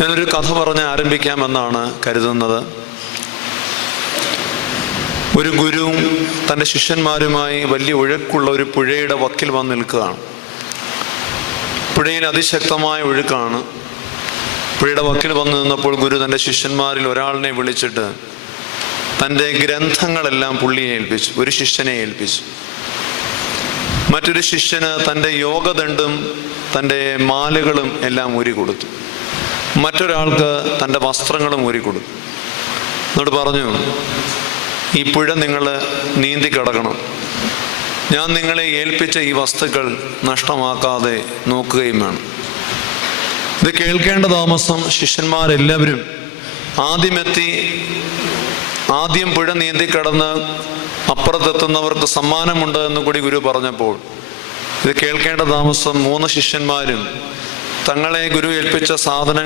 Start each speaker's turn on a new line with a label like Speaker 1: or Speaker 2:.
Speaker 1: ഞാനൊരു കഥ പറഞ്ഞ് ആരംഭിക്കാമെന്നാണ് കരുതുന്നത്. ഒരു ഗുരുവും തന്റെ ശിഷ്യന്മാരുമായി വലിയ ഒഴുക്കുള്ള ഒരു പുഴയുടെ വക്കിൽ വന്ന് നിൽക്കുകയാണ്. പുഴയിൽ അതിശക്തമായ ഒഴുക്കാണ്. പുഴയുടെ വക്കിൽ വന്നു നിന്നപ്പോൾ ഗുരു തന്റെ ശിഷ്യന്മാരിൽ ഒരാളിനെ വിളിച്ചിട്ട് തന്റെ ഗ്രന്ഥങ്ങളെല്ലാം പുള്ളിയെ ഏൽപ്പിച്ചു ഒരു ശിഷ്യനെ ഏൽപ്പിച്ചു. മറ്റൊരു ശിഷ്യന് തന്റെ യോഗദണ്ഡും തന്റെ മാലകളും എല്ലാം ഊരി കൊടുത്തു മറ്റൊരാൾക്ക് തന്റെ വസ്ത്രങ്ങളും ഊരിക്കൊടുക്കും. എന്നോട് പറഞ്ഞു ഈ പുഴ നിങ്ങൾ നീന്തി കിടക്കണം. ഞാൻ നിങ്ങളെ ഏൽപ്പിച്ച ഈ വസ്തുക്കൾ നഷ്ടമാക്കാതെ നോക്കുകയും വേണം. ഇത് കേൾക്കേണ്ട താമസം ശിഷ്യന്മാരെല്ലാവരും ആദ്യമെത്തി ആദ്യം പുഴ നീന്തി കടന്ന് അപ്പുറത്തെത്തുന്നവർക്ക് സമ്മാനമുണ്ട് എന്ന് കൂടി ഗുരു പറഞ്ഞപ്പോൾ ഇത് കേൾക്കേണ്ട താമസം മൂന്ന് ശിഷ്യന്മാരും തങ്ങളെ ഗുരു ഏൽപ്പിച്ച സാധനം